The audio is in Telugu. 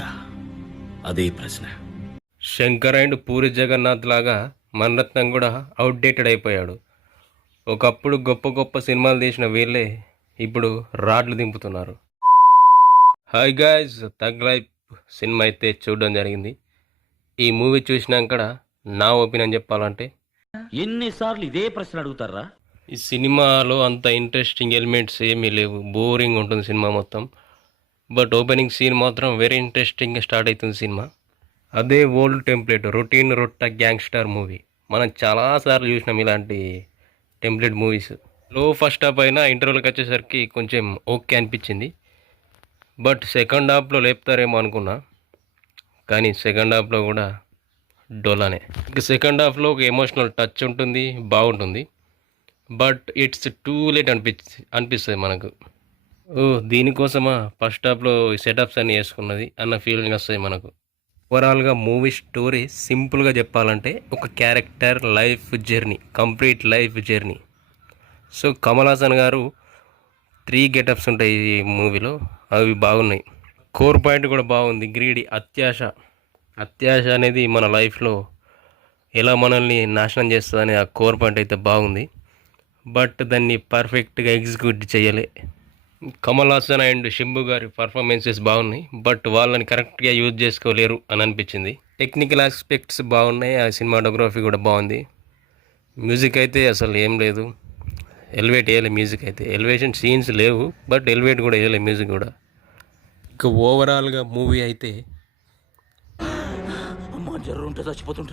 ఇంకా అదే ప్రశ్న. శంకర్ అండ్ పూరి జగన్నాథ్ లాగా మణరత్నం కూడా అవుట్డేటెడ్ అయిపోయాడు. ఒకప్పుడు గొప్ప గొప్ప సినిమాలు తీసిన వీళ్ళే ఇప్పుడు రాడ్లు దింపుతున్నారు. హాయ్ గాయ్స్, తగ్ లైఫ్ సినిమా అయితే చూడడం జరిగింది. ఈ మూవీ చూసినాక నా ఒపీనియన్ చెప్పాలంటే ఎన్నిసార్లు ఇదే ప్రశ్న అడుగుతారా? ఈ సినిమాలో అంత ఇంట్రెస్టింగ్ ఎలిమెంట్స్ ఏమీ లేవు, బోరింగ్ ఉంటుంది సినిమా మొత్తం. బట్ ఓపెనింగ్ సీన్ మాత్రం వెరీ ఇంట్రెస్టింగ్గా స్టార్ట్ అవుతుంది సినిమా. అదే ఓల్డ్ టెంప్లెట్ రొటీన్ రొట్ట గ్యాంగ్స్టర్ మూవీ. మనం చాలాసార్లు చూసినాం ఇలాంటి టెంప్లెట్ మూవీస్. లో ఫస్ట్ హాఫ్ అయినా ఇంటర్వెల్కి వచ్చేసరికి కొంచెం ఓకే అనిపించింది. బట్ సెకండ్ హాఫ్లో లేపుతారేమో అనుకున్నా, కానీ సెకండ్ హాఫ్లో కూడా డోలానే. ఇక సెకండ్ హాఫ్లో ఒక ఎమోషనల్ టచ్ ఉంటుంది, బాగుంటుంది. బట్ ఇట్స్ టూ లేట్ అనిపిస్తుంది మనకు. ఓ దీనికోసమా ఫస్ట్ హాఫ్లో సెటప్స్ అన్నీ వేసుకున్నది అన్న ఫీలింగ్ వస్తుంది మనకు. ఓవరాల్గా మూవీ స్టోరీ సింపుల్గా చెప్పాలంటే ఒక character life journey, complete life journey. So Kamal Haasan గారు 3 గెటప్స్ ఉంటాయి ఈ మూవీలో, అవి బాగున్నాయి. కోర్ పాయింట్ కూడా బాగుంది, గ్రీడీ, అత్యాశ అనేది మన లైఫ్లో ఎలా మనల్ని నాశనం చేస్తుందని ఆ కోర్ పాయింట్ అయితే బాగుంది. బట్ దాన్ని పర్ఫెక్ట్గా ఎగ్జిక్యూట్ చేయలే. కమల్ హాసన్ అండ్ శంభు గారి పర్ఫార్మెన్సెస్ బాగున్నాయి, బట్ వాళ్ళని కరెక్ట్గా యూజ్ చేసుకోలేరు అని అనిపించింది. టెక్నికల్ ఆస్పెక్ట్స్ బాగున్నాయి, ఆ సినిమాటోగ్రఫీ కూడా బాగుంది. మ్యూజిక్ అయితే అసలు ఏం లేదు, ఎలివేట్ వేయలే. మ్యూజిక్ అయితే ఎలివేషన్ సీన్స్ లేవు, బట్ ఎలివేట్ కూడా వేయలే మ్యూజిక్ కూడా. ఇక ఓవరాల్గా మూవీ అయితే అమ్మా జర్రు ఉంటే చచ్చిపోతుంటా.